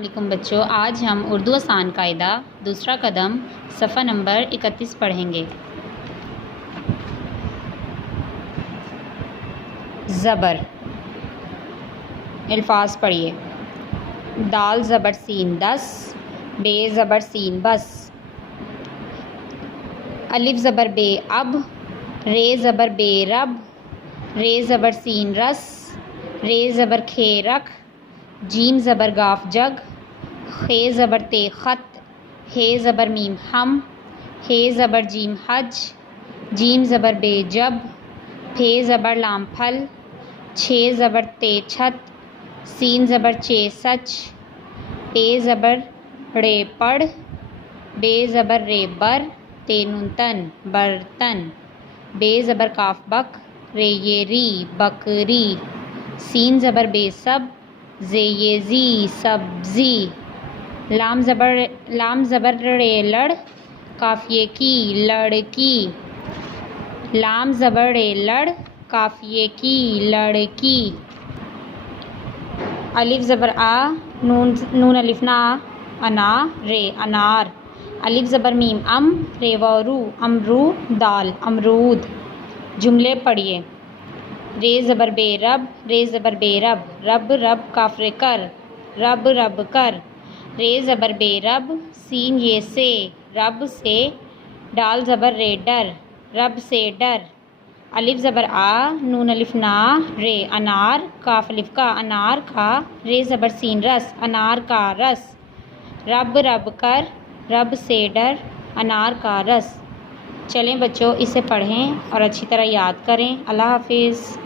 अस्सलामुअलैकुम बच्चों, आज हम उर्दू आसान कायदा दूसरा कदम सफ़ा नंबर 31 पढ़ेंगे। ज़बर अल्फाज पढ़िए। दाल ज़बर सीन 10, बे ज़बर सीन बस, अलिफ ज़बर बे अब, रे ज़बर बे रब, रे ज़बर सीन रस, रे ज़बर खे रख, जीम ज़बर गाफ जग, खे ज़बर ते ख़त, हे ज़बर मीम हम, हे ज़बर जीम हज, जीम ज़बर बे जब, फे ज़बर लाम फल, छे ज़बर ते छत, सीन ज़बर चे सच, पे ज़बर रे पढ़, बे ज़बर रे बर, ते नून तन बर्तन, बे ज़बर काफ बक, रे ये री बकरी, सीन ज़बर बे सब, जे ये जी सब्जी, लाम ज़बर रे लड़, काफिए की लड़की, लाम ज़बर रे लड़, काफिए की लड़की, अलिफ ज़बर आ, नून अलिफ ना, अना रे अनार, अलिफ ज़बर मीम अम, रे वरू अमरू दाल अमरूद। जुमले पढ़िए। रे ज़बर बे रब, रे ज़बर बे रब, रब रब काफ रे कर, रब रब कर, रे ज़बर बे रब, सीन ये से रब से, डाल ज़बर रे डर, रब से डर, अलिफ ज़बर आ, नून अलिफ ना, रे अनार, काफ अलिफ का अनार का, रे ज़बर सीन रस अनार का रस, रब रब कर, रब से डर, अनार का रस। चलें बच्चों, इसे पढ़ें और अच्छी तरह याद करें। अल्लाह हाफिज़।